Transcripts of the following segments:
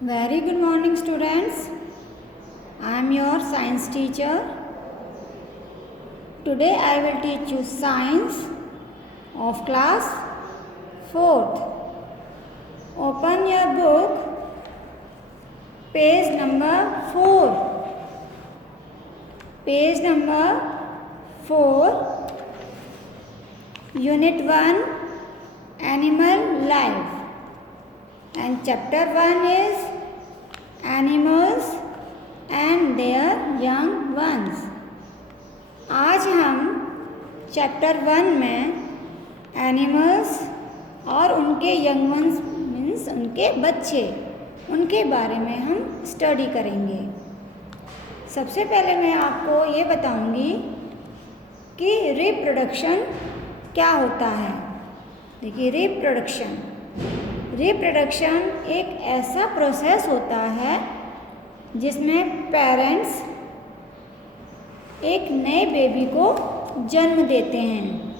Very good morning, students. I am your science teacher. Today I will teach you science of class 4th. Open your book, page number 4. Page number 4, Unit 1, Animal Life. And chapter 1 is Animals and their young ones. आज हम chapter 1 में animals और उनके young ones means उनके बच्चे, उनके बारे में हम स्टडी करेंगे। सबसे पहले मैं आपको ये बताऊंगी कि रिप्रोडक्शन क्या होता है। देखिए, रिप्रोडक्शन एक ऐसा प्रोसेस होता है जिसमें पेरेंट्स एक नए बेबी को जन्म देते हैं,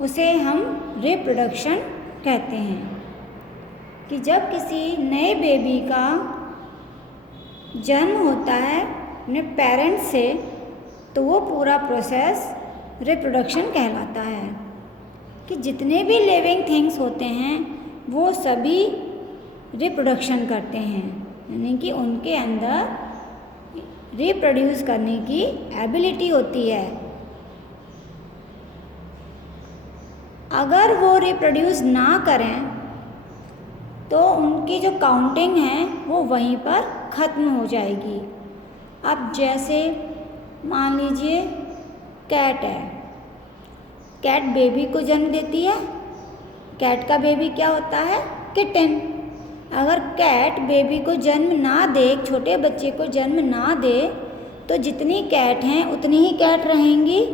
उसे हम रिप्रोडक्शन कहते हैं। कि जब किसी नए बेबी का जन्म होता है अपने पेरेंट्स से, तो वो पूरा प्रोसेस रिप्रोडक्शन कहलाता है। कि जितने भी लिविंग थिंग्स होते हैं वो सभी रिप्रोडक्शन करते हैं, यानी कि उनके अंदर रिप्रोड्यूस करने की एबिलिटी होती है। अगर वो रिप्रोड्यूस ना करें तो उनकी जो काउंटिंग है वो वहीं पर ख़त्म हो जाएगी। अब जैसे मान लीजिए कैट है, कैट बेबी को जन्म देती है। कैट का बेबी क्या होता है? किटन। अगर कैट बेबी को जन्म ना दे, छोटे बच्चे को जन्म ना दे, तो जितनी कैट हैं उतनी ही कैट रहेंगी,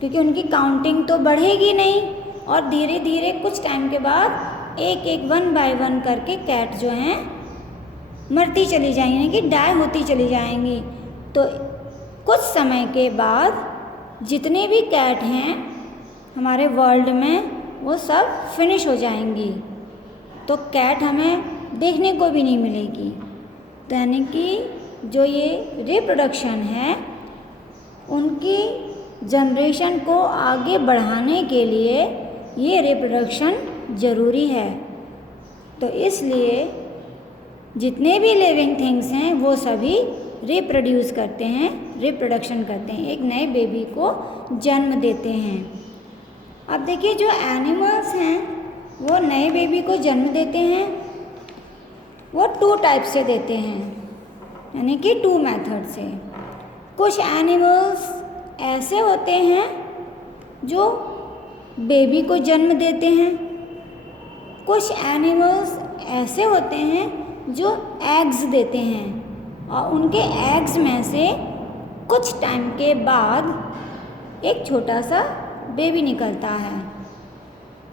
क्योंकि उनकी काउंटिंग तो बढ़ेगी नहीं। और धीरे धीरे कुछ टाइम के बाद एक एक 1 बाय 1 करके कैट जो हैं मरती चली जाएंगी, कि डाई होती चली जाएंगी। तो कुछ समय के बाद जितने भी कैट हैं हमारे वर्ल्ड में वो सब फिनिश हो जाएंगी, तो कैट हमें देखने को भी नहीं मिलेगी। तो यानी कि जो ये रिप्रोडक्शन है, उनकी जनरेशन को आगे बढ़ाने के लिए ये रिप्रोडक्शन ज़रूरी है। तो इसलिए जितने भी लिविंग थिंग्स हैं वो सभी रिप्रोड्यूस करते हैं, रिप्रोडक्शन करते हैं, एक नए बेबी को जन्म देते हैं। अब देखिए, जो एनिमल्स हैं वो नए बेबी को जन्म देते हैं, वो 2 टाइप से देते हैं, यानी कि 2 मेथड से। कुछ एनिमल्स ऐसे होते हैं जो बेबी को जन्म देते हैं, कुछ एनिमल्स ऐसे होते हैं जो एग्स देते हैं, और उनके एग्स में से कुछ टाइम के बाद एक छोटा सा बेबी निकलता है।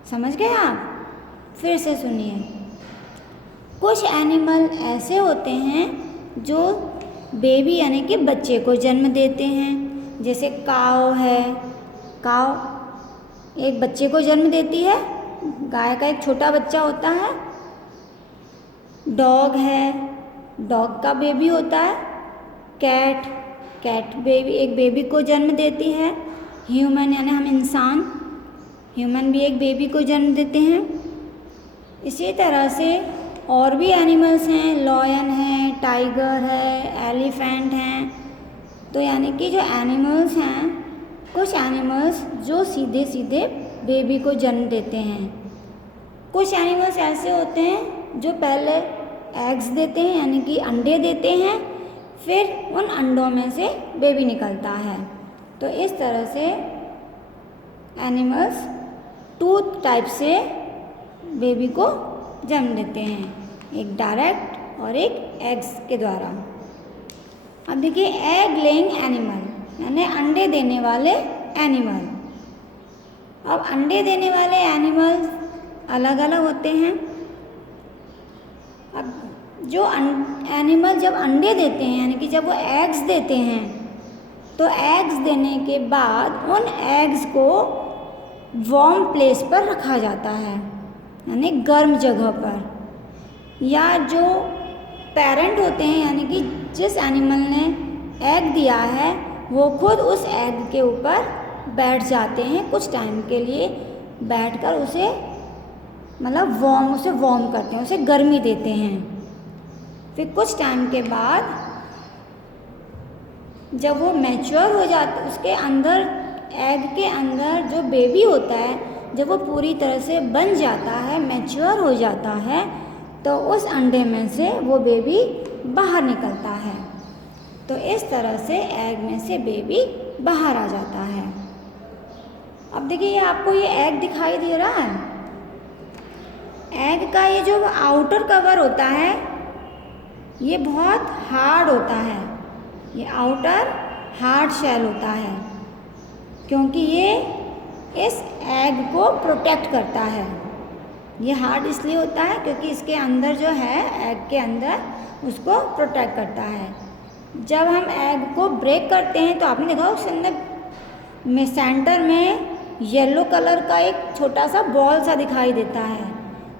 समझ गए आप? फिर से सुनिए। कुछ एनिमल ऐसे होते हैं जो बेबी यानी कि बच्चे को जन्म देते हैं, जैसे काऊ है। काऊ एक बच्चे को जन्म देती है, गाय का एक छोटा बच्चा होता है। डॉग है, डॉग का बेबी होता है। कैट बेबी एक बेबी को जन्म देती है। ह्यूमन यानी हम इंसान, ह्यूमन भी एक बेबी को जन्म देते हैं। इसी तरह से और भी एनिमल्स हैं, लॉयन है, टाइगर है, एलिफेंट हैं। तो यानी कि जो एनिमल्स हैं, कुछ एनिमल्स जो सीधे सीधे बेबी को जन्म देते हैं। कुछ एनिमल्स ऐसे होते हैं जो पहले एग्स देते हैं, यानी कि अंडे देते हैं, फिर उन अंडों में से बेबी निकलता है। तो इस तरह से एनिमल्स 2 टाइप से बेबी को जन्म देते हैं, एक डायरेक्ट और एक एग्स के द्वारा। अब देखिए, एग लेइंग एनिमल यानी अंडे देने वाले एनिमल। अब अंडे देने वाले एनिमल अलग अलग होते हैं। अब जो एनिमल जब अंडे देते हैं, यानी कि जब वो एग्स देते हैं, तो एग्स देने के बाद उन एग्स को वार्म प्लेस पर रखा जाता है, यानी गर्म जगह पर। या जो पेरेंट होते हैं, यानी कि जिस एनिमल ने एग दिया है वो खुद उस एग के ऊपर बैठ जाते हैं, कुछ टाइम के लिए बैठकर उसे मतलब उसे वार्म करते हैं, उसे गर्मी देते हैं। फिर कुछ टाइम के बाद जब वो मैच्योर हो जाता, उसके अंदर एग के अंदर जो बेबी होता है, जब वो पूरी तरह से बन जाता है, मैच्योर हो जाता है, तो उस अंडे में से वो बेबी बाहर निकलता है। तो इस तरह से एग में से बेबी बाहर आ जाता है। अब देखिए ये आपको ये एग दिखाई दे रहा है। एग का ये जो आउटर कवर होता है ये बहुत हार्ड होता है, ये आउटर हार्ड शेल होता है, क्योंकि ये इस एग को प्रोटेक्ट करता है। ये हार्ड इसलिए होता है क्योंकि इसके अंदर जो है एग के अंदर उसको प्रोटेक्ट करता है। जब हम एग को ब्रेक करते हैं तो आपने देखा उसके अंदर में सेंटर में येलो कलर का एक छोटा सा बॉल सा दिखाई देता है।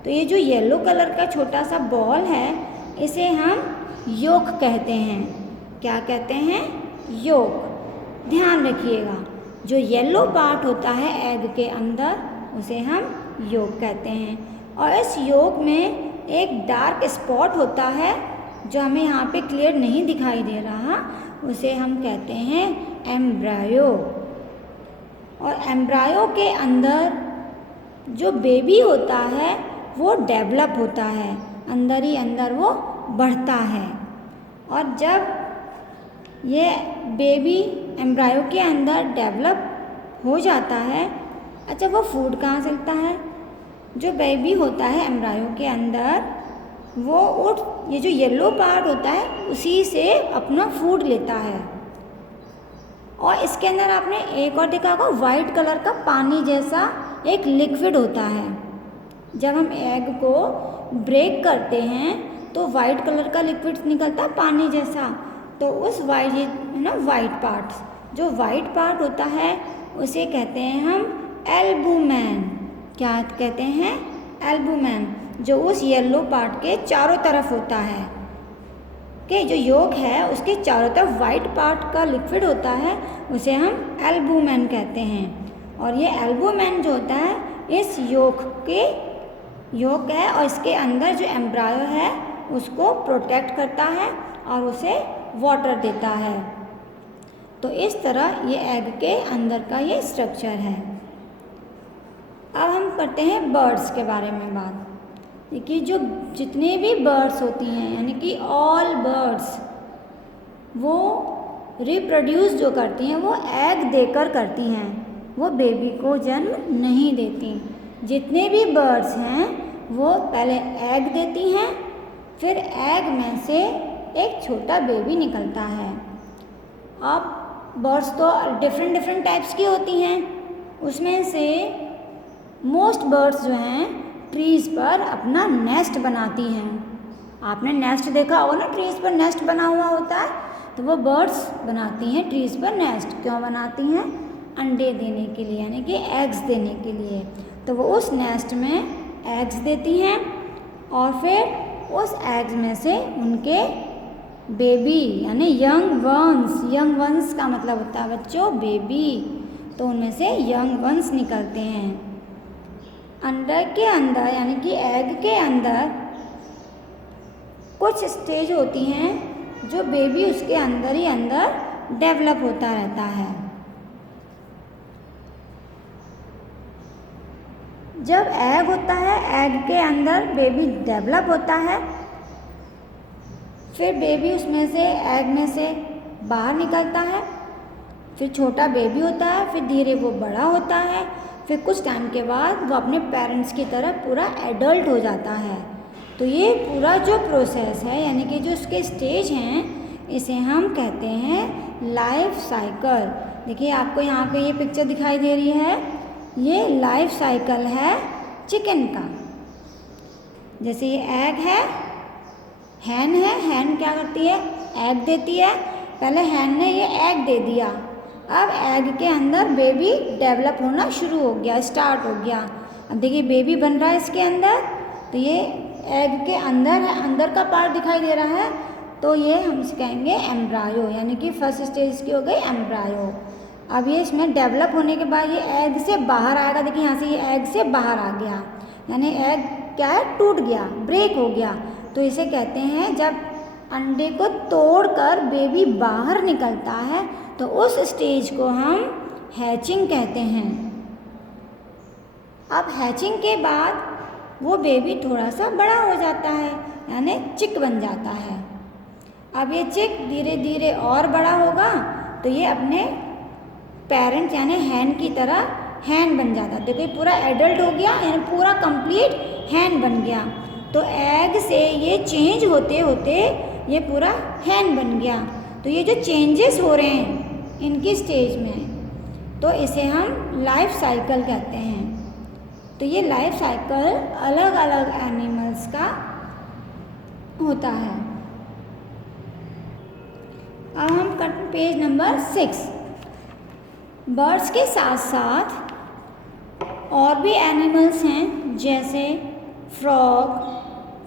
तो ये जो येलो कलर का छोटा सा बॉल है इसे हम योक कहते हैं। क्या कहते हैं? योक। ध्यान रखिएगा, जो येलो पार्ट होता है एग के अंदर उसे हम योक कहते हैं। और इस योक में एक डार्क स्पॉट होता है जो हमें यहाँ पे क्लियर नहीं दिखाई दे रहा, उसे हम कहते हैं एम्ब्रायो। और एम्ब्रायो के अंदर जो बेबी होता है वो डेवलप होता है, अंदर ही अंदर वो बढ़ता है। और जब ये बेबी एम्ब्रायो के अंदर डेवलप हो जाता है, अच्छा वो फूड कहाँ से लेता है? जो बेबी होता है एम्ब्रायो के अंदर वो ये जो येलो पार्ट होता है उसी से अपना फूड लेता है। और इसके अंदर आपने एक और देखा होगा, वाइट कलर का पानी जैसा एक लिक्विड होता है। जब हम एग को ब्रेक करते हैं तो वाइट कलर का लिक्विड निकलता है पानी जैसा। तो उस वाइट पार्ट, जो वाइट पार्ट होता है उसे कहते हैं हम एल्बुमेन। क्या कहते हैं? एल्बुमेन, जो उस येलो पार्ट के चारों तरफ होता है। कि जो योक है उसके चारों तरफ वाइट पार्ट का लिक्विड होता है, उसे हम एल्बुमेन कहते हैं। और ये एल्बुमेन जो होता है इस योक है और इसके अंदर जो एम्ब्रायो है उसको प्रोटेक्ट करता है और उसे वाटर देता है। तो इस तरह ये एग के अंदर का ये स्ट्रक्चर है। अब हम करते हैं बर्ड्स के बारे में बात। देखिए जो जितने भी बर्ड्स होती हैं, यानी कि ऑल बर्ड्स, वो रिप्रोड्यूस जो करती हैं वो एग देकर करती हैं, वो बेबी को जन्म नहीं देती। जितने भी बर्ड्स हैं वो पहले एग देती हैं, फिर एग में से एक छोटा बेबी निकलता है। अब बर्ड्स तो डिफरेंट टाइप्स की होती हैं, उसमें से मोस्ट बर्ड्स जो हैं ट्रीज़ पर अपना नेस्ट बनाती हैं। आपने नेस्ट देखा होगा ना, ट्रीज़ पर नेस्ट बना हुआ होता है, तो वो बर्ड्स बनाती हैं ट्रीज़ पर नेस्ट। क्यों बनाती हैं? अंडे देने के लिए, यानी कि एग्स देने के लिए। तो वो उस नेस्ट में एग्स देती हैं और फिर उस एग्स में से उनके बेबी यानी यंग वंस का मतलब होता है बच्चों बेबी, तो उनमें से यंग वंस निकलते हैं। अंडे के अंदर यानी कि एग के अंदर कुछ स्टेज होती हैं जो बेबी उसके अंदर ही अंदर डेवलप होता रहता है। जब एग होता है, एग के अंदर बेबी डेवलप होता है, फिर बेबी उसमें से एग में से बाहर निकलता है, फिर छोटा बेबी होता है, फिर धीरे वो बड़ा होता है, फिर कुछ टाइम के बाद वो अपने पेरेंट्स की तरह पूरा एडल्ट हो जाता है। तो ये पूरा जो प्रोसेस है यानी कि जो इसके स्टेज हैं इसे हम कहते हैं लाइफ साइकिल। देखिए आपको यहाँ पे ये पिक्चर दिखाई दे रही है, ये लाइफ साइकिल है चिकन का। जैसे ये एग है, हैन क्या करती है? एग देती है। पहले हैन ने ये एग दे दिया, अब एग के अंदर बेबी डेवलप होना शुरू हो गया, स्टार्ट हो गया। अब देखिए बेबी बन रहा है इसके अंदर, तो ये एग के अंदर है, अंदर का पार्ट दिखाई दे रहा है, तो ये हम इसे कहेंगे एम्ब्रायो, यानी कि फर्स्ट स्टेज की हो गई एम्ब्रायो। अब ये इसमें डेवलप होने के बाद ये एग से बाहर आएगा। देखिए यहाँ से ये एग से बाहर आ गया, यानी एग क्या है, टूट गया, ब्रेक हो गया। तो इसे कहते हैं जब अंडे को तोड़कर बेबी बाहर निकलता है तो उस स्टेज को हम हैचिंग कहते हैं। अब हैचिंग के बाद वो बेबी थोड़ा सा बड़ा हो जाता है, यानी चिक बन जाता है। अब ये चिक धीरे धीरे और बड़ा होगा तो ये अपने पेरेंट यानी हैन की तरह हैन बन जाता है। देखो ये पूरा एडल्ट हो गया, यानी पूरा कंप्लीट हैन बन गया। तो एग से ये चेंज होते होते ये पूरा हैन बन गया। तो ये जो चेंजेस हो रहे हैं इनकी स्टेज में, तो इसे हम लाइफ साइकिल कहते हैं। तो ये लाइफ साइकिल अलग अलग एनिमल्स का होता है। अब हम करते हैं पेज नंबर 6। बर्ड्स के साथ साथ और भी एनिमल्स हैं, जैसे frog,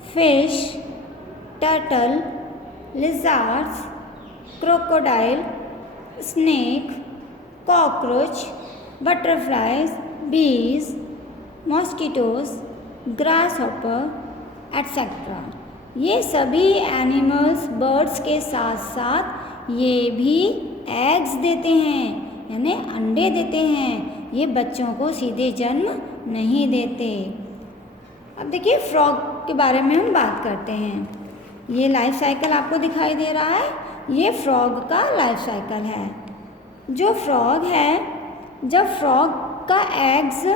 fish, turtle, lizards, crocodile, snake, cockroach, butterflies, bees, mosquitoes, grasshopper etcetera. ये सभी एनिमल्स बर्ड्स के साथ साथ ये भी एग्स देते हैं, यानी अंडे देते हैं। ये बच्चों को सीधे जन्म नहीं देते। अब देखिए फ्रॉग के बारे में हम बात करते हैं। ये लाइफ साइकिल आपको दिखाई दे रहा है, ये फ्रॉग का लाइफ साइकिल है। जो फ्रॉग है, जब फ्रॉग का एग्स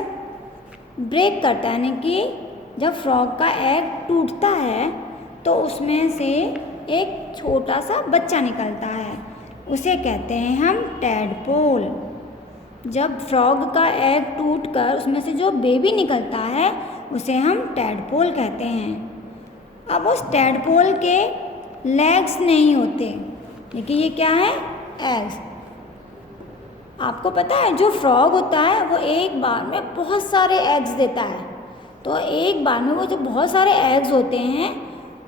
ब्रेक करता है, यानी कि जब फ्रॉग का एग टूटता है तो उसमें से एक छोटा सा बच्चा निकलता है, उसे कहते हैं हम टैडपोल। जब फ्रॉग का एग टूटकर उसमें से जो बेबी निकलता है उसे हम टैडपोल कहते हैं। अब उस टैडपोल के लेग्स नहीं होते, लेकिन ये क्या है, एग्स। आपको पता है जो फ्रॉग होता है वो एक बार में बहुत सारे एग्स देता है। तो एक बार में वो जो बहुत सारे एग्स होते हैं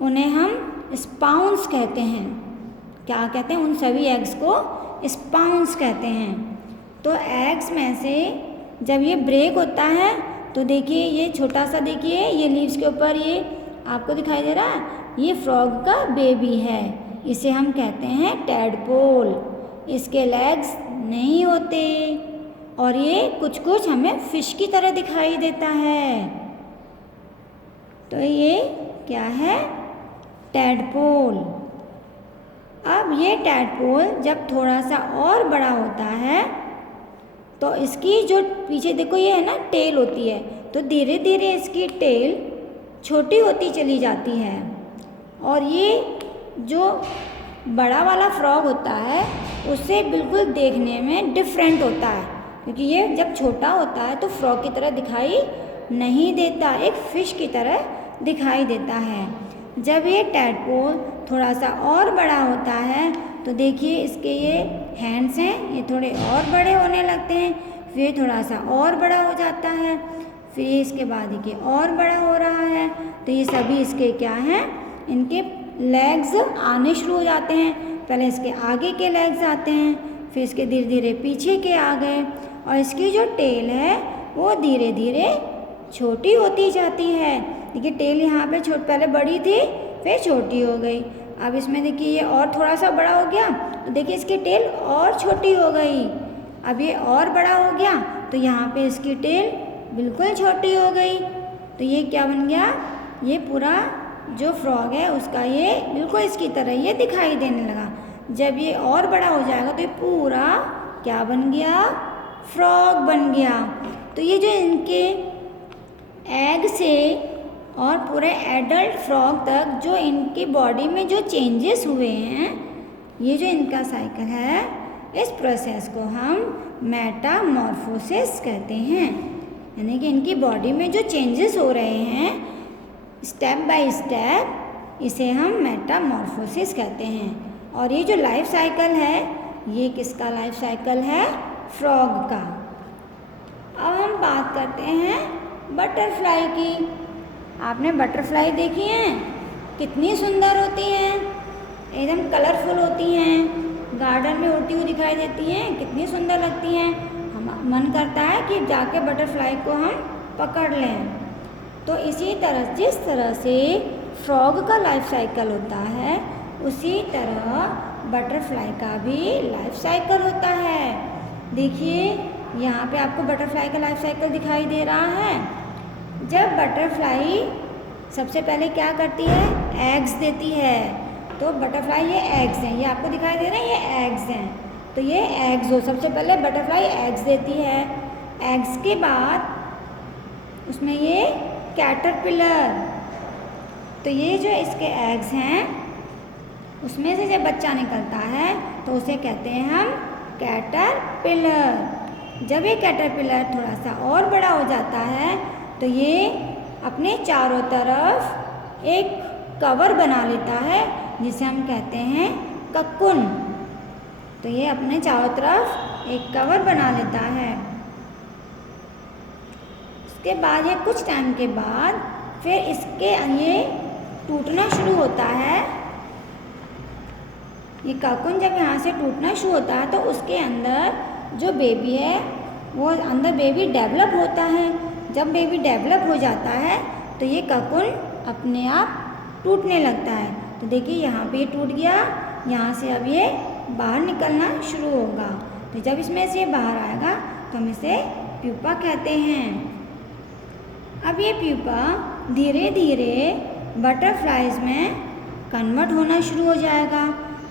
उन्हें हम स्पाउंस कहते हैं। क्या कहते हैं, उन सभी एग्स को स्पाउंस कहते हैं। तो एग्स में से जब ये ब्रेक होता है तो देखिए ये छोटा सा, देखिए ये लीव्स के ऊपर ये आपको दिखाई दे रहा है, ये फ्रॉग का बेबी है, इसे हम कहते हैं टैडपोल। इसके लेग्स नहीं होते और ये कुछ कुछ हमें फिश की तरह दिखाई देता है। तो ये क्या है, टैडपोल। अब ये टैडपोल जब थोड़ा सा और बड़ा होता है तो इसकी जो पीछे देखो ये है ना टेल होती है, तो धीरे धीरे इसकी टेल छोटी होती चली जाती है। और ये जो बड़ा वाला फ्रॉग होता है उससे बिल्कुल देखने में डिफरेंट होता है, क्योंकि ये जब छोटा होता है तो फ्रॉग की तरह दिखाई नहीं देता, एक फिश की तरह दिखाई देता है। जब ये टैडपोल थोड़ा सा और बड़ा होता है तो देखिए इसके ये हैंड्स हैं, ये थोड़े और बड़े होने लगते हैं, फिर थोड़ा सा और बड़ा हो जाता है, फिर इसके बाद ये और बड़ा हो रहा है। तो ये सभी इसके क्या हैं, इनके लेग्स आने शुरू हो जाते हैं। पहले इसके आगे के लेग्स आते हैं, फिर इसके धीरे धीरे पीछे के आ गए, और इसकी जो टेल है वो धीरे धीरे छोटी होती जाती है। देखिए टेल यहाँ पे पहले बड़ी थी फिर छोटी हो गई। अब इसमें देखिए ये और थोड़ा सा बड़ा हो गया तो देखिए इसकी टेल और छोटी हो गई। अब ये और बड़ा हो गया तो यहाँ पे इसकी टेल बिल्कुल छोटी हो गई। तो ये क्या बन गया, ये पूरा जो फ्रॉग है उसका ये बिल्कुल इसकी तरह ये दिखाई देने लगा। जब ये और बड़ा हो जाएगा तो ये पूरा क्या बन गया, फ्रॉग बन गया। तो ये जो इनके एग से और पूरे एडल्ट फ्रॉग तक जो इनकी बॉडी में जो चेंजेस हुए हैं, ये जो इनका साइकिल है, इस प्रोसेस को हम मेटामॉर्फोसिस कहते हैं। यानी कि इनकी बॉडी में जो चेंजेस हो रहे हैं स्टेप बाय स्टेप, इसे हम मेटामॉर्फोसिस कहते हैं। और ये जो लाइफ साइकिल है, ये किसका लाइफ साइकिल है, फ्रॉग का। अब हम बात करते हैं बटरफ्लाई की। आपने बटरफ्लाई देखी हैं, कितनी सुंदर होती हैं, एकदम कलरफुल होती हैं, गार्डन में उड़ती हुई दिखाई देती हैं, कितनी सुंदर लगती हैं। हम मन करता है कि जाके बटरफ्लाई को हम पकड़ लें। तो इसी तरह जिस तरह से फ्रॉग का लाइफ साइकिल होता है, उसी तरह बटरफ्लाई का भी लाइफ साइकिल होता है। देखिए यहाँ पे आपको बटरफ्लाई का लाइफ साइकिल दिखाई दे रहा है। जब बटरफ्लाई सबसे पहले क्या करती है, एग्स देती है। तो बटरफ्लाई ये एग्स हैं, ये आपको दिखाई दे रहे हैं, ये एग्स हैं। तो ये एग्स हो, सबसे पहले बटरफ्लाई एग्स देती है। एग्स के बाद उसमें ये कैटरपिलर, तो ये जो इसके एग्स हैं उसमें से जब बच्चा निकलता है तो उसे कहते हैं हम कैटरपिलर। जब ये कैटरपिलर थोड़ा सा और बड़ा हो जाता है तो ये अपने चारों तरफ एक कवर बना लेता है, जिसे हम कहते हैं ककुन। तो ये अपने चारों तरफ एक कवर बना लेता है। उसके बाद ये कुछ टाइम के बाद फिर इसके ये टूटना शुरू होता है। ये ककुन जब यहाँ से टूटना शुरू होता है तो उसके अंदर जो बेबी है वो अंदर बेबी डेवलप होता है। जब बेबी डेवलप हो जाता है तो ये ककुन अपने आप टूटने लगता है। तो देखिए यहाँ पे टूट गया, यहाँ से अब ये बाहर निकलना शुरू होगा। तो जब इसमें से बाहर आएगा तो हम इसे प्यूपा कहते हैं। अब ये प्यूपा धीरे धीरे बटरफ्लाइज में कन्वर्ट होना शुरू हो जाएगा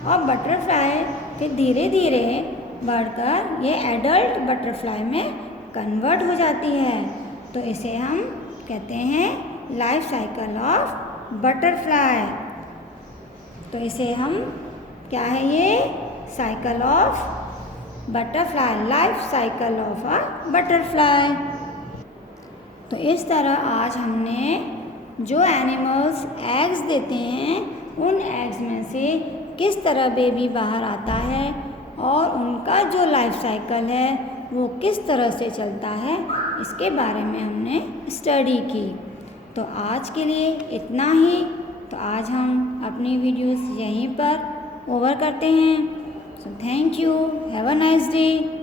और बटरफ्लाई फिर धीरे धीरे बढ़कर ये एडल्ट बटरफ्लाई में कन्वर्ट हो जाती है। तो इसे हम कहते हैं लाइफ साइकिल ऑफ बटरफ्लाई। तो इसे हम क्या है, ये cycle of butterfly, life cycle of a butterfly. तो इस तरह आज हमने जो एनिमल्स एग्स देते हैं उन एग्स में से किस तरह बेबी बाहर आता है और उनका जो लाइफ साइकिल है वो किस तरह से चलता है, इसके बारे में हमने स्टडी की। तो आज के लिए इतना ही। तो आज हम अपनी वीडियोस यहीं पर ओवर करते हैं। So thank you, have a nice day.